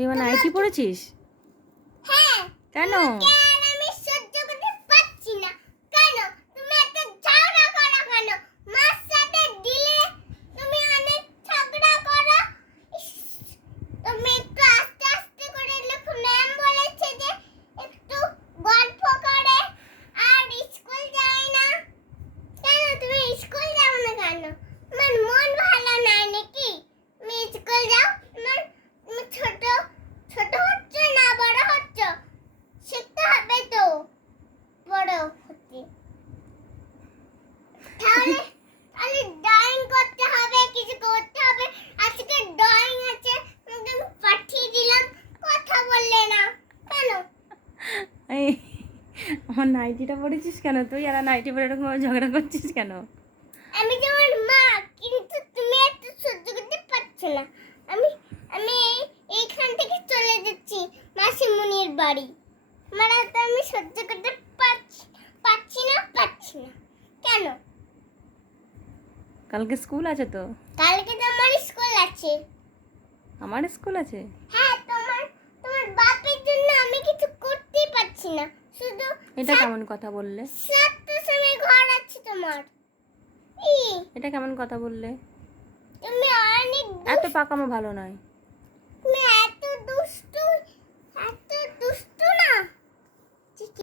তুই মানে নাইটি পরেছিস? হ্যাঁ। কেন? কেন আমি সহ্য করতে পারছি না। কেন তুমি এত ঝগড়া করো কেন? মার সাথে দিলে তুমি অনেক ঝগড়া করো। ইস, তুমি একটু আস্তে আস্তে করে লেখো। ম্যাম বলেছে যে একটু গল্প করে আর স্কুল যায় না। কেন তুমি স্কুল যাও না কেন? তোমার মন ভালো নাই নাকি? তুমি স্কুল যাও। তুমি ছোট ছোট হচ্ছ না বড় হচ্ছ? শিখতে হবে তো বড় হতে। তাহলে তাহলে ড্রয়িং করতে হবে, কিছু করতে হবে। আজকে ড্রয়িং আছে, তোমাকে পাঠিয়ে দিলাম, কথা বললে না কেন? এই আমার নাইটিটা পরেছিস কেন তুই? আর নাইটি পরে এরকম ভাবে ঝগড়া করছিস কেন? আমি যেমন মা, কিন্তু তুমি এত সহ্য করতে পারছো না। আমি আমি এইখান থেকে চলে যাচ্ছি মাসিমুনির বাড়ি। মারা তো আমি সহ্য করতে পারছি না। কেন? কালকে স্কুল আছে তো। কালকে তো আমার স্কুল আছে। আমার স্কুল আছে? হ্যাঁ, তোমার বাপের জন্য আমি কিছু করতেই পারছি না। শুধু এটা কেমন কথা বললে? 7টার সময় ঘর আছে তোমার। এটা কেমন কথা বললে? তুমি অনেক এত পাকামো ভালো নয়। তুমি এত দুষ্টু